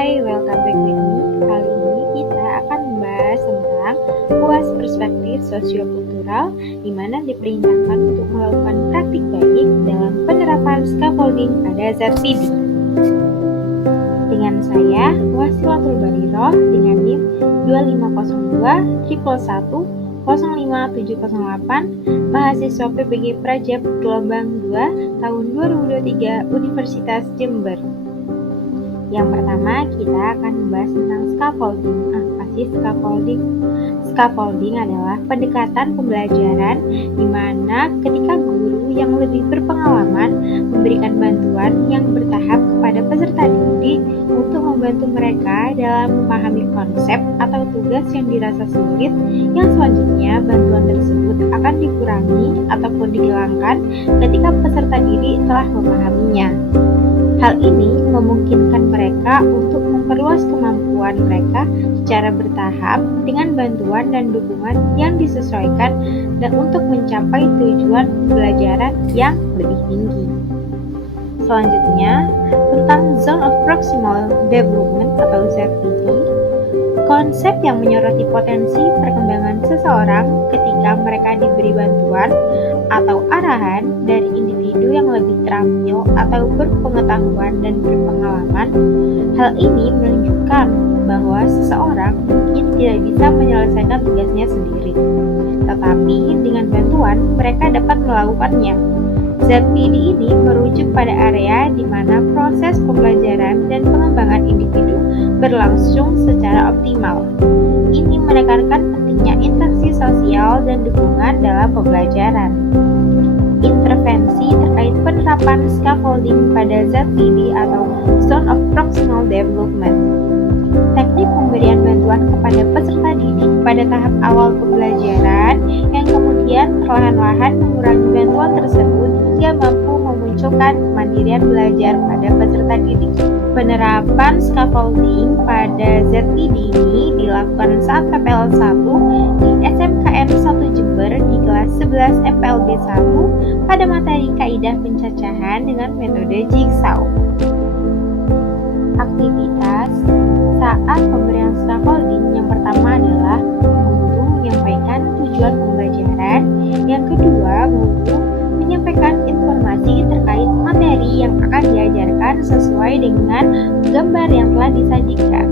Hai, welcome back with me. Kali ini kita akan membahas tentang UAS perspektif sosiokultural di mana diperintahkan untuk melakukan praktik baik dalam penerapan scaffolding pada ZPD. Dengan saya, Wasilatul Bariroh dengan NIM 2502 111 05708, mahasiswa PPG Prajab gelombang 2 tahun 2023 Universitas Jember. Yang pertama, kita akan membahas tentang scaffolding. Apa sih scaffolding? Scaffolding adalah pendekatan pembelajaran di mana ketika guru yang lebih berpengalaman memberikan bantuan yang bertahap kepada peserta didik untuk membantu mereka dalam memahami konsep atau tugas yang dirasa sulit, yang selanjutnya bantuan tersebut akan dikurangi ataupun dihilangkan ketika peserta didik telah memahaminya. Hal ini memungkinkan mereka untuk memperluas kemampuan mereka secara bertahap dengan bantuan dan dukungan yang disesuaikan dan untuk mencapai tujuan pembelajaran yang lebih tinggi. Selanjutnya, tentang Zone of Proximal Development atau ZPD, konsep yang menyoroti potensi perkembangan seseorang ketika mereka diberi bantuan atau arahan dari individu yang lebih terampil atau berpengetahuan dan berpengalaman. Hal ini menunjukkan bahwa seseorang mungkin tidak bisa menyelesaikan tugasnya sendiri, tetapi dengan bantuan mereka dapat melakukannya. ZPD ini merujuk pada area di mana proses pembelajaran dan pengembangan individu berlangsung secara optimal. Ini menekankan pentingnya interaksi sosial dan dukungan dalam pembelajaran. Intervensi terkait penerapan scaffolding pada ZPD atau Zone of Proximal Development. Teknik pemberian bantuan kepada peserta didik pada tahap awal pembelajaran yang kemudian perlahan-lahan mengurangi bantuan tersebut hingga mampu memunculkan kemandirian belajar pada peserta didik. Penerapan scaffolding pada ZPD ini dilakukan saat PPL 1 di SMKN 1 Jember di kelas 11 FPLB 1 pada materi kaidah pencacahan dengan metode jigsaw. Aktivitas saat pemberian scaffolding yang pertama adalah guru menyampaikan tujuan pembelajaran, yang kedua guru menyampaikan informasi terkait materi yang akan diajarkan sesuai dengan gambar yang telah disajikan.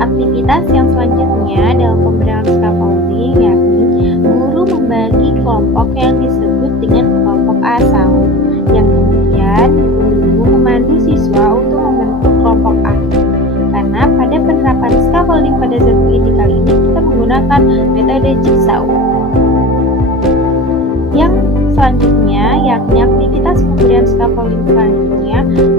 Aktivitas yang selanjutnya dalam pemberian scaffolding yakni guru membagi kelompok yang disebut dengan kelompok asal, yang kemudian guru memandu siswa untuk membentuk kelompok A. Karena pada penerapan scaffolding pada ZPD kali ini kita menggunakan metode jigsaw. Yang selanjutnya yakni aktivitas pemberian scaffolding selanjutnya,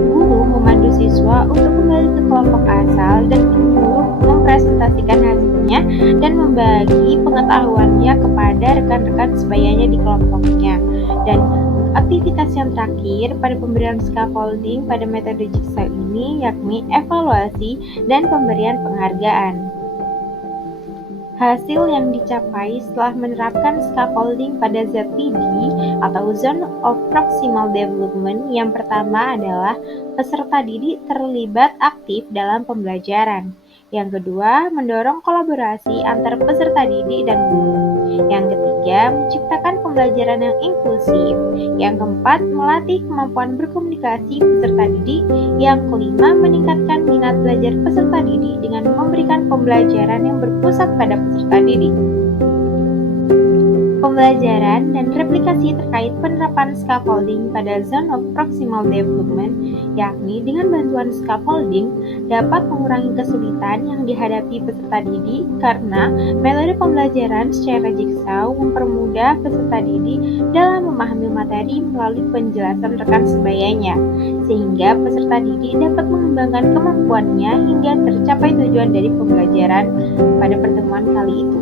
guru memandu siswa untuk kembali ke kelompok asal dan guru mempresentasikan hasilnya dan membagi pengetahuannya kepada rekan-rekan sebayanya di kelompoknya. Dan aktivitas yang terakhir pada pemberian scaffolding pada metode jigsaw ini yakni evaluasi dan pemberian penghargaan. Hasil yang dicapai setelah menerapkan scaffolding pada ZPD atau Zone of Proximal Development yang pertama adalah peserta didik terlibat aktif dalam pembelajaran. Yang kedua, mendorong kolaborasi antar peserta didik dan guru. Yang ketiga, menciptakan pembelajaran yang inklusif. Yang keempat, melatih kemampuan berkomunikasi peserta didik. Yang kelima, meningkatkan minat belajar peserta didik dengan memberikan pembelajaran yang berpusat pada peserta didik. Pembelajaran dan replikasi terkait penerapan scaffolding pada Zone of Proximal Development, yakni dengan bantuan scaffolding dapat mengurangi kesulitan yang dihadapi peserta didik karena metode pembelajaran secara jigsaw mempermudah peserta didik dalam memahami materi melalui penjelasan rekan sebayanya, sehingga peserta didik dapat mengembangkan kemampuannya hingga tercapai tujuan dari pembelajaran pada pertemuan kali itu.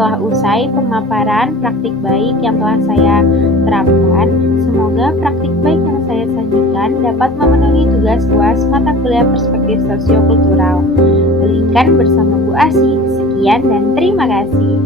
Setelah usai pemaparan praktik baik yang telah saya terapkan, semoga praktik baik yang saya sajikan dapat memenuhi tugas UAS mata kuliah perspektif sosiokultural. Berikan bersama Bu Asih. Sekian dan terima kasih.